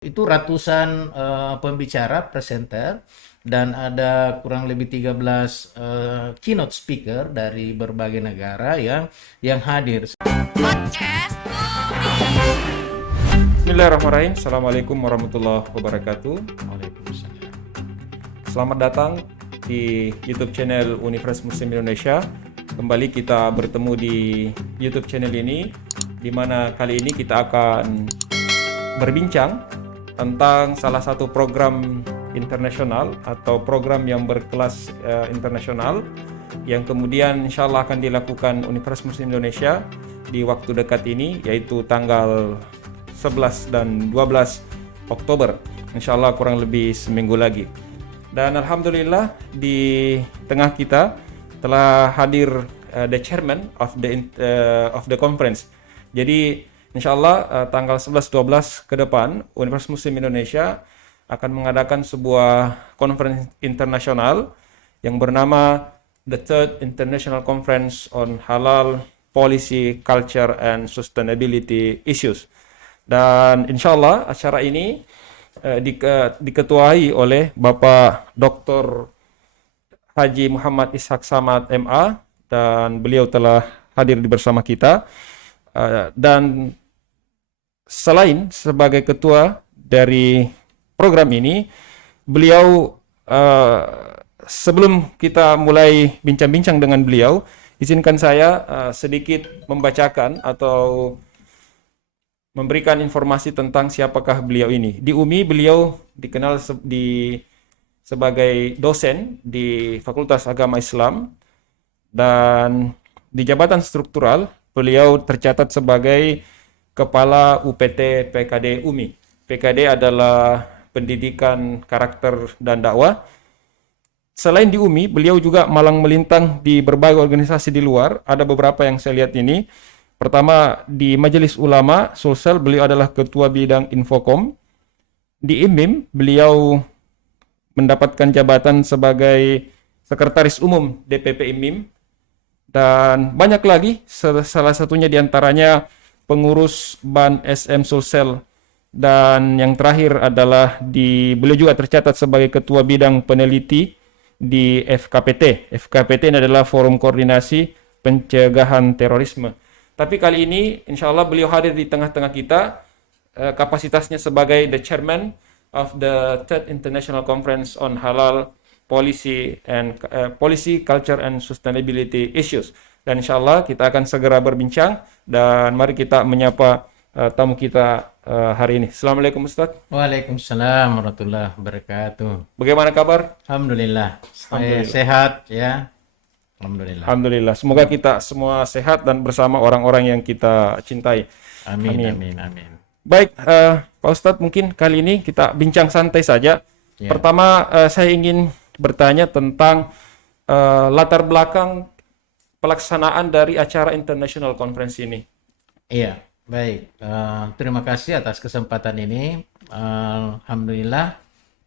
Itu ratusan pembicara, presenter, dan ada kurang lebih 13 keynote speaker dari berbagai negara yang hadir. Podcast Bumi. Bismillahirrahmanirrahim. Assalamualaikum warahmatullahi wabarakatuh. Waalaikumsalam. Selamat datang di YouTube channel Universitas Muslim Indonesia. Kembali kita bertemu di YouTube channel ini, di mana kali ini kita akan berbincang tentang salah satu program internasional atau program yang berkelas internasional yang kemudian insya Allah akan dilakukan Universitas Muslim Indonesia di waktu dekat ini, yaitu tanggal 11 dan 12 Oktober. Insya Allah kurang lebih seminggu lagi. Dan Alhamdulillah di tengah kita telah hadir the chairman of the conference. Jadi insya Allah tanggal 11-12 ke depan Universitas Muslim Indonesia akan mengadakan sebuah conference internasional yang bernama The Third International Conference on Halal Policy, Culture, and Sustainability Issues. Dan insya Allah acara ini diketuai oleh Bapak Dr. Haji Muhammad Ishak Samad MA, dan beliau telah hadir bersama kita. Dan selain sebagai ketua dari program ini, beliau sebelum kita mulai bincang-bincang dengan beliau, izinkan saya sedikit membacakan atau memberikan informasi tentang siapakah beliau ini. Di UMI beliau dikenal sebagai dosen di Fakultas Agama Islam, dan di jabatan struktural beliau tercatat sebagai Kepala UPT PKD UMI. PKD adalah pendidikan karakter dan dakwah. Selain di UMI, beliau juga malang melintang di berbagai organisasi di luar. Ada beberapa yang saya lihat ini. Pertama, di Majelis Ulama Sulsel, beliau adalah Ketua Bidang Infokom. Di IMIM, beliau mendapatkan jabatan sebagai Sekretaris Umum DPP IMIM. Dan banyak lagi, salah satunya diantaranya pengurus BAN SM Sulsel. Dan yang terakhir adalah beliau juga tercatat sebagai Ketua Bidang Peneliti di FKPT. FKPT ini adalah Forum Koordinasi Pencegahan Terorisme. Tapi kali ini insya Allah beliau hadir di tengah-tengah kita, kapasitasnya sebagai the chairman of the Third International Conference on Halal Policy, Culture, and Sustainability Issues. Dan insya Allah kita akan segera berbincang, dan mari kita menyapa tamu kita hari ini. Assalamualaikum Ustaz. Waalaikumsalam warahmatullahi wabarakatuh. Bagaimana kabar? Alhamdulillah. Saya sehat ya. Alhamdulillah. Alhamdulillah. Semoga kita semua sehat dan bersama orang-orang yang kita cintai. Amin, amin, amin. Baik, Pak Ustadz, mungkin kali ini kita bincang santai saja. Ya. Pertama, saya ingin bertanya tentang latar belakang pelaksanaan dari acara International Conference ini. Iya, baik. Terima kasih atas kesempatan ini. Alhamdulillah.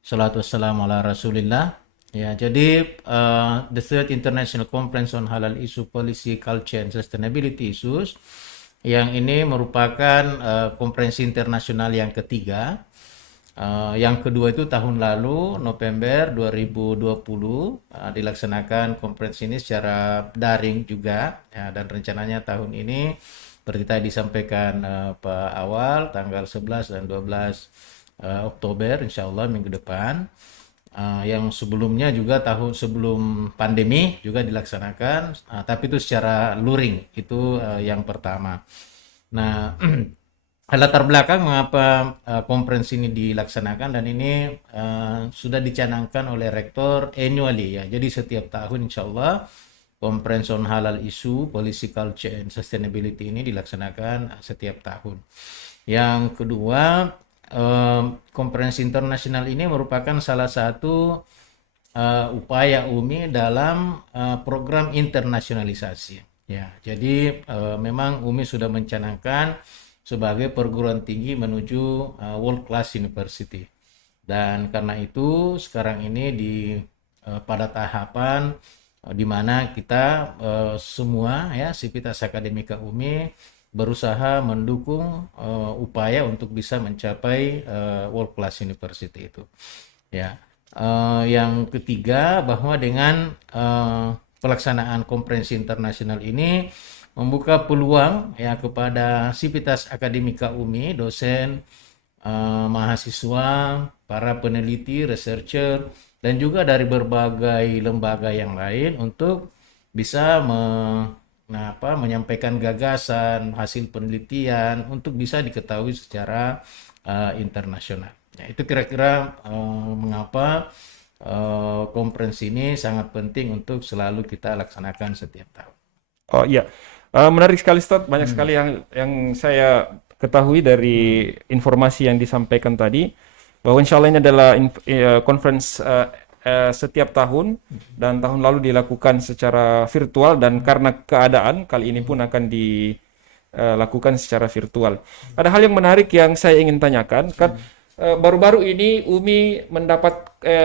Salatu wassalamu ala Rasulillah. Ya, jadi the Third International Conference on Halal Issue, Policy, Culture, and Sustainability Issues, yang ini merupakan konferensi internasional yang ketiga. Yang kedua itu tahun lalu, November 2020, dilaksanakan konferensi ini secara daring juga, ya, dan rencananya tahun ini seperti tadi disampaikan Pak Awal, tanggal 11 dan 12 Oktober, insya Allah minggu depan. Yang sebelumnya juga tahun sebelum pandemi juga dilaksanakan, tapi itu secara luring, itu yang pertama. Nah, latar belakang mengapa konferensi ini dilaksanakan, dan ini sudah dicanangkan oleh rektor annually ya. Jadi setiap tahun insya Allah Conference on Halal Issue, Policy, Culture, and Sustainability ini dilaksanakan setiap tahun. Yang kedua, konferensi internasional ini merupakan salah satu upaya UMI dalam program internasionalisasi. Ya, jadi memang UMI sudah mencanangkan sebagai perguruan tinggi menuju world class university. Dan karena itu sekarang ini pada tahapan di mana kita semua ya Sivitas Akademika UMI berusaha mendukung upaya untuk bisa mencapai world class university itu. Ya. Yang ketiga, bahwa dengan pelaksanaan konferensi internasional ini membuka peluang ya kepada sivitas akademika UMI, dosen, mahasiswa, para peneliti, researcher, dan juga dari berbagai lembaga yang lain untuk bisa menyampaikan gagasan, hasil penelitian untuk bisa diketahui secara internasional. Ya, itu kira-kira mengapa konferensi ini sangat penting untuk selalu kita laksanakan setiap tahun. Oh iya, menarik sekali Ustadz. Banyak sekali yang saya ketahui dari informasi yang disampaikan tadi, bahwa insya Allah ini adalah conference setiap tahun, dan tahun lalu dilakukan secara virtual, dan karena keadaan kali ini pun akan dilakukan secara virtual. Ada hal yang menarik yang saya ingin tanyakan, kan baru-baru ini UMI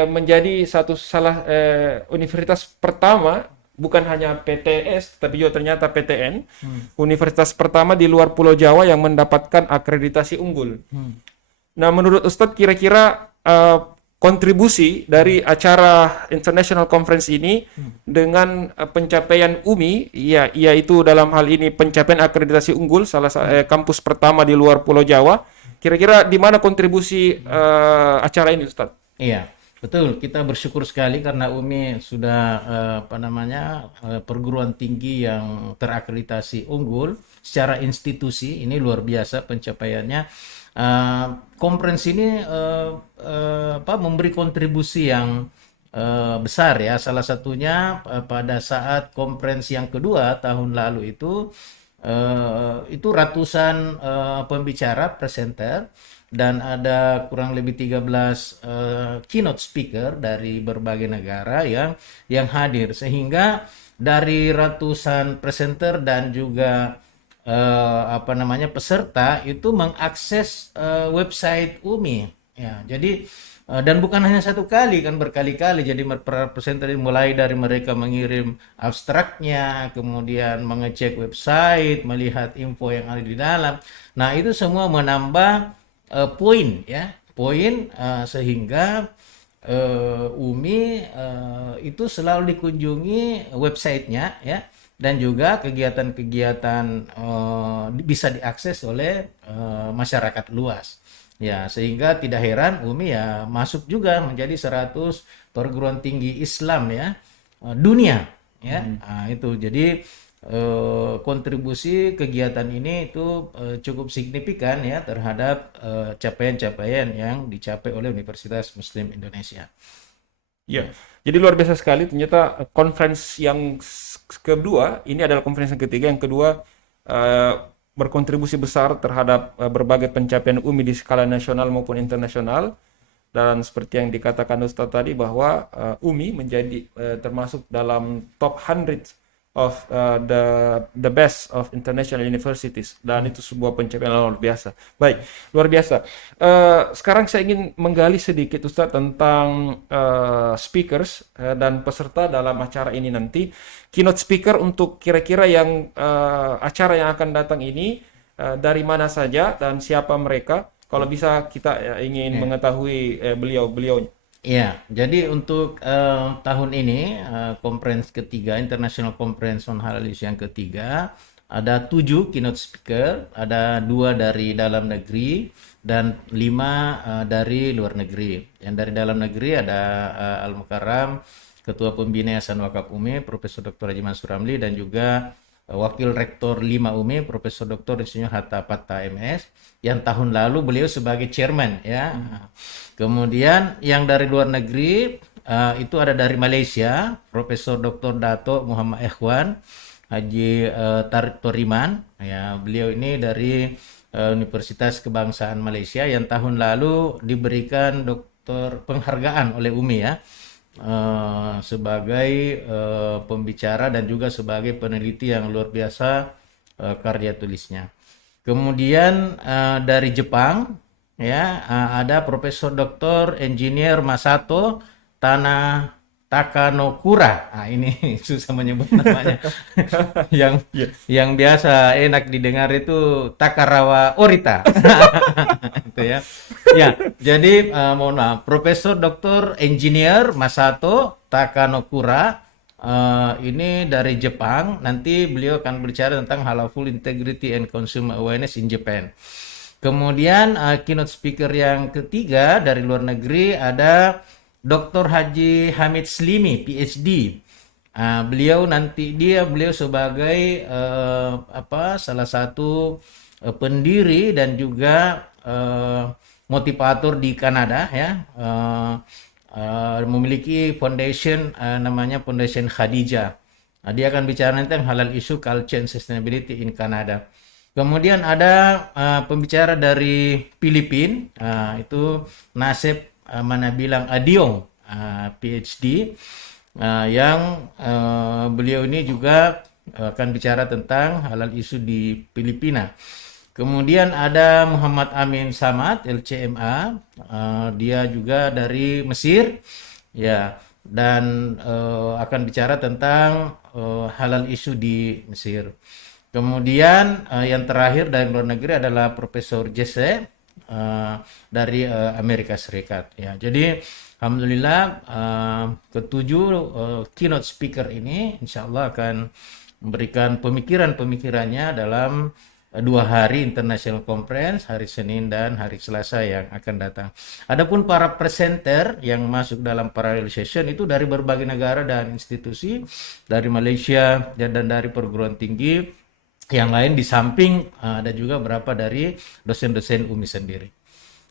menjadi salah universitas pertama, bukan hanya PTS, tapi juga ternyata PTN, universitas pertama di luar Pulau Jawa yang mendapatkan akreditasi unggul. Nah, menurut Ustadz, kira-kira kontribusi dari acara International Conference ini dengan pencapaian UMI, yaitu dalam hal ini pencapaian akreditasi unggul, kampus pertama di luar Pulau Jawa, kira-kira di mana kontribusi acara ini, Ustadz? Iya. Betul, kita bersyukur sekali karena UMI sudah perguruan tinggi yang terakreditasi unggul secara institusi. Ini luar biasa pencapaiannya. Konferensi ini memberi kontribusi yang besar ya. Salah satunya pada saat konferensi yang kedua tahun lalu itu ratusan pembicara, presenter, dan ada kurang lebih 13 keynote speaker dari berbagai negara yang hadir, sehingga dari ratusan presenter dan juga peserta itu mengakses website UMI ya. Jadi dan bukan hanya satu kali, kan berkali-kali. Jadi para presenter mulai dari mereka mengirim abstraknya, kemudian mengecek website, melihat info yang ada di dalam. Nah, itu semua menambah poin sehingga UMI itu selalu dikunjungi websitenya ya, dan juga kegiatan-kegiatan bisa diakses oleh masyarakat luas ya, sehingga tidak heran UMI ya masuk juga menjadi 100 perguruan tinggi Islam ya dunia ya. Nah, itu jadi kontribusi kegiatan ini itu cukup signifikan ya terhadap capaian-capaian yang dicapai oleh Universitas Muslim Indonesia. Ya, jadi luar biasa sekali. Ternyata conference yang kedua, ini adalah conference yang ketiga. Yang kedua berkontribusi besar terhadap berbagai pencapaian UMI di skala nasional maupun internasional. Dan seperti yang dikatakan Ustadz tadi, bahwa UMI menjadi termasuk dalam top 100 of the best of international universities, dan itu sebuah pencapaian luar biasa. Baik, luar biasa. Sekarang saya ingin menggali sedikit Ustadz tentang speakers dan peserta dalam acara ini nanti. Keynote speaker untuk kira-kira yang acara yang akan datang ini dari mana saja dan siapa mereka? Kalau bisa kita ingin mengetahui beliau-beliaunya. Ya, jadi untuk tahun ini conference ketiga, International Conference on Halal Issue yang ketiga, ada 7 keynote speaker, ada 2 dari dalam negeri dan 5 dari luar negeri. Yang dari dalam negeri ada Al-Mukarram, Ketua Pembina Yayasan Wakaf UMI, Profesor Dr. Haji Mansur Ramli, dan juga Wakil Rektor 5 UMI, Profesor Dr. Insinyur Hatta Patta MS, yang tahun lalu beliau sebagai chairman ya. Kemudian yang dari luar negeri itu ada dari Malaysia, Profesor Dr. Dato Muhammad Ikhwan Haji Tarik Toriman ya. Beliau ini dari Universitas Kebangsaan Malaysia yang tahun lalu diberikan doktor penghargaan oleh UMI ya, sebagai pembicara dan juga sebagai peneliti yang luar biasa karya tulisnya. Kemudian dari Jepang ya, ada Profesor Dr. Engineer Masato Takanokura. Ah, ini susah menyebut namanya. Yang Ya. yang biasa enak didengar itu Takarawa Orita. Itu ya. Ya, jadi mohon maaf, Profesor Dr. Engineer Masato Takanokura ini dari Jepang. Nanti beliau akan berbicara tentang halal food integrity and consumer awareness in Japan. Kemudian keynote speaker yang ketiga dari luar negeri ada Dr. Haji Hamid Slimi, PhD. Beliau sebagai salah satu pendiri dan juga motivator di Kanada ya. Memiliki foundation namanya Foundation Khadijah. Nah, dia akan bicara tentang halal issue, culture and sustainability in Canada. Kemudian ada pembicara dari Filipina, itu Nasib Manabilang Adiong, PhD, yang beliau ini juga akan bicara tentang halal isu di Filipina. Kemudian ada Muhammad Amin Samad, LCMA, dia juga dari Mesir, ya, dan akan bicara tentang halal isu di Mesir. Kemudian yang terakhir dari luar negeri adalah Profesor Jesse dari Amerika Serikat. Ya, jadi alhamdulillah ketujuh keynote speaker ini insya Allah akan memberikan pemikiran-pemikirannya dalam 2 hari International Conference, hari Senin dan hari Selasa yang akan datang. Adapun para presenter yang masuk dalam parallel session itu dari berbagai negara dan institusi, dari Malaysia dan dari perguruan tinggi yang lain, di samping ada juga beberapa dari dosen-dosen UMI sendiri.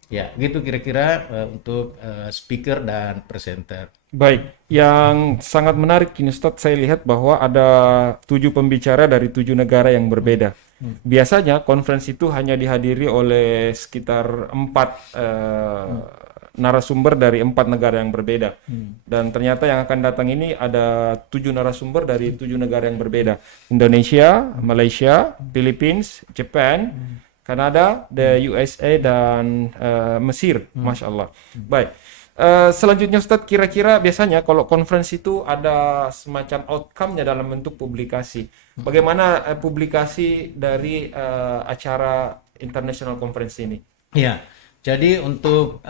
Ya, gitu kira-kira untuk speaker dan presenter. Baik, yang sangat menarik ini Ustadz, saya lihat bahwa ada 7 pembicara dari 7 negara yang berbeda. Biasanya konferensi itu hanya dihadiri oleh sekitar 4 narasumber dari 4 negara yang berbeda. Dan ternyata yang akan datang ini ada 7 narasumber dari 7 negara yang berbeda. Indonesia, Malaysia, Philippines, Japan, Kanada, the USA, dan Mesir. Masya Allah. Baik. Selanjutnya Ustadz, kira-kira biasanya kalau conference itu ada semacam outcome-nya dalam bentuk publikasi. Bagaimana publikasi dari acara International Conference ini? Ya, jadi untuk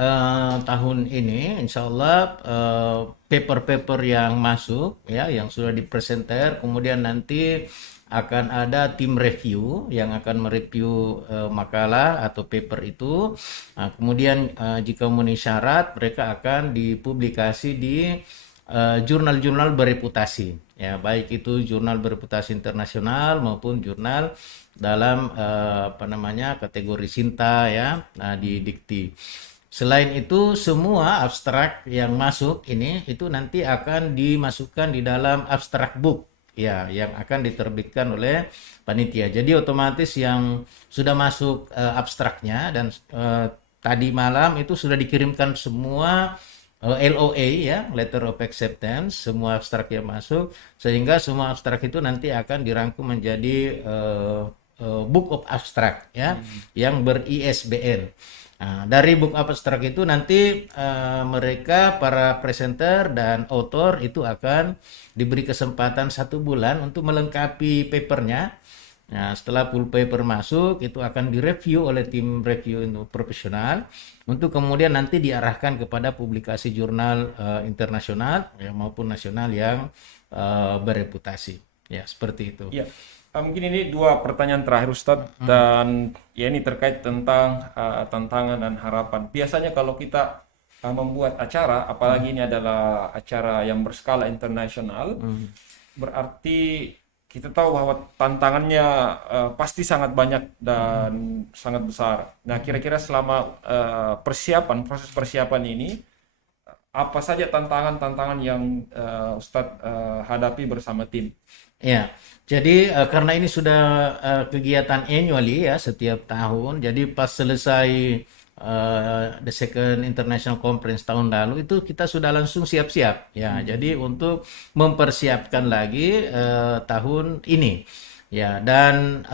tahun ini insya Allah paper-paper yang masuk ya, yang sudah dipresenter, kemudian nanti akan ada tim review yang akan mereview makalah atau paper itu. Nah, kemudian jika memenuhi syarat, mereka akan dipublikasi di jurnal-jurnal bereputasi. Ya, baik itu jurnal bereputasi internasional maupun jurnal dalam kategori Sinta ya, nah, di Dikti. Selain itu, semua abstrak yang masuk ini itu nanti akan dimasukkan di dalam abstrak book. Ya, yang akan diterbitkan oleh panitia. Jadi otomatis yang sudah masuk abstraknya dan tadi malam itu sudah dikirimkan semua LOA ya, Letter of Acceptance, semua abstrak yang masuk, sehingga semua abstrak itu nanti akan dirangkum menjadi Book of Abstract ya, yang ber-ISBN. Nah, dari book abstrak itu nanti mereka para presenter dan author itu akan diberi kesempatan 1 bulan untuk melengkapi papernya. Nah, setelah full paper masuk itu akan direview oleh tim review profesional untuk kemudian nanti diarahkan kepada publikasi jurnal internasional ya, maupun nasional yang bereputasi. Ya, seperti itu. Ya, mungkin ini 2 pertanyaan terakhir Ustadz, dan ya ini terkait tentang tantangan dan harapan. Biasanya kalau kita membuat acara, apalagi ini adalah acara yang berskala internasional, berarti kita tahu bahwa tantangannya pasti sangat banyak dan sangat besar. Nah, kira-kira selama proses persiapan ini, apa saja tantangan-tantangan yang Ustadz hadapi bersama tim? Ya, jadi karena ini sudah kegiatan annually ya, setiap tahun. Jadi pas selesai the second international conference tahun lalu itu kita sudah langsung siap-siap ya. Jadi untuk mempersiapkan lagi tahun ini. Ya, dan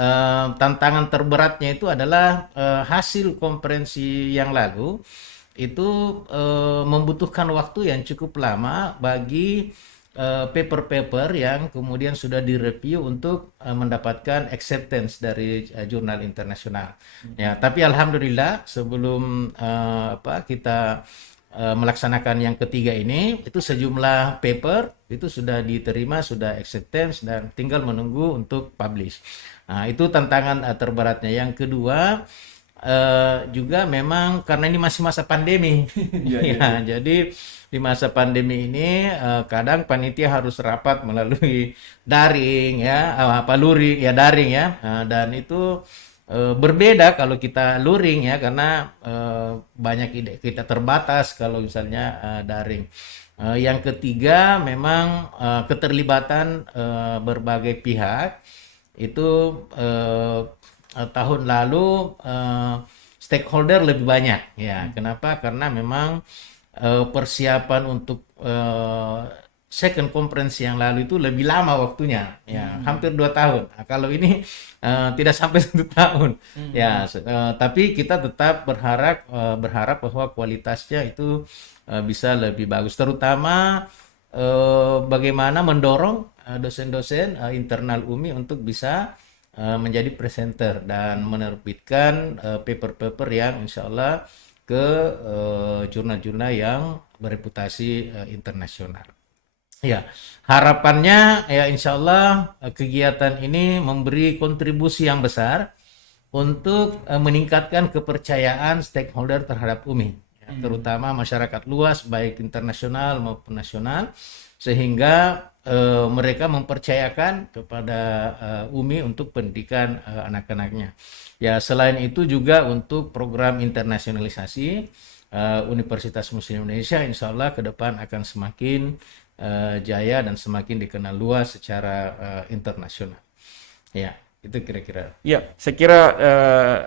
tantangan terberatnya itu adalah hasil konferensi yang lalu itu membutuhkan waktu yang cukup lama bagi paper-paper yang kemudian sudah direview untuk mendapatkan acceptance dari jurnal internasional. Ya, tapi alhamdulillah sebelum kita melaksanakan yang ketiga ini, itu sejumlah paper itu sudah diterima, sudah acceptance dan tinggal menunggu untuk publish. Nah, itu tantangan terberatnya. Yang kedua, juga memang karena ini masih masa pandemi. Ya, jadi di masa pandemi ini kadang panitia harus rapat melalui daring ya, luring ya, daring ya. Dan itu berbeda kalau kita luring ya, karena banyak ide kita terbatas kalau misalnya daring. Yang ketiga memang keterlibatan berbagai pihak itu tahun lalu stakeholder lebih banyak ya. Kenapa? Karena memang persiapan untuk second conference yang lalu itu lebih lama waktunya ya, hampir 2 tahun. Nah, kalau ini tidak sampai 1 tahun ya, tapi kita tetap berharap bahwa kualitasnya itu bisa lebih bagus, terutama bagaimana mendorong dosen-dosen internal UMI untuk bisa menjadi presenter dan menerbitkan paper-paper yang insya Allah ke jurnal-jurnal yang bereputasi internasional. Ya, harapannya ya insya Allah kegiatan ini memberi kontribusi yang besar untuk meningkatkan kepercayaan stakeholder terhadap UMI, ya, terutama masyarakat luas baik internasional maupun nasional, sehingga mereka mempercayakan kepada UMI untuk pendidikan anak-anaknya. Ya, selain itu juga untuk program internasionalisasi Universitas Muslim Indonesia insya Allah ke depan akan semakin jaya dan semakin dikenal luas secara internasional. Ya, itu kira-kira. Ya, saya kira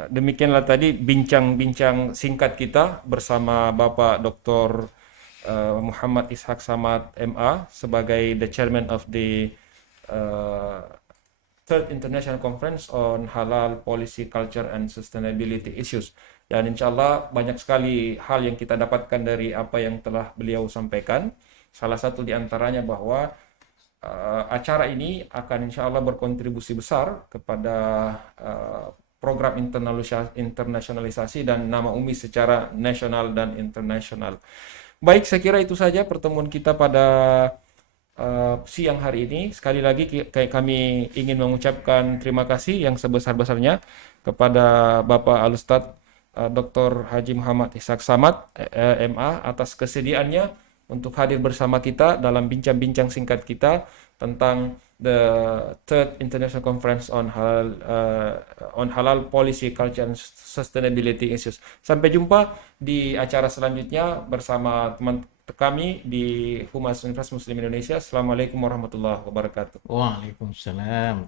demikianlah tadi bincang-bincang singkat kita bersama Bapak Dr. Muhammad Ishaq Samad MA sebagai the chairman of the Third International Conference on Halal Policy, Culture and Sustainability Issues. Dan insya Allah banyak sekali hal yang kita dapatkan dari apa yang telah beliau sampaikan. Salah satu di antaranya bahwa acara ini akan insya Allah berkontribusi besar kepada program internasionalisasi dan nama UMI secara nasional dan internasional. Baik, saya kira itu saja pertemuan kita pada siang hari ini. Sekali lagi kami ingin mengucapkan terima kasih yang sebesar-besarnya kepada Bapak Al-Ustadz Dr. Haji Muhammad Ishaq Samad MA atas kesediaannya untuk hadir bersama kita dalam bincang-bincang singkat kita tentang the Third International Conference on Halal Policy, Culture and Sustainability Issues. Sampai jumpa di acara selanjutnya bersama teman kami di Humas Universitas Muslim Indonesia. Assalamualaikum warahmatullahi wabarakatuh. Waalaikumsalam.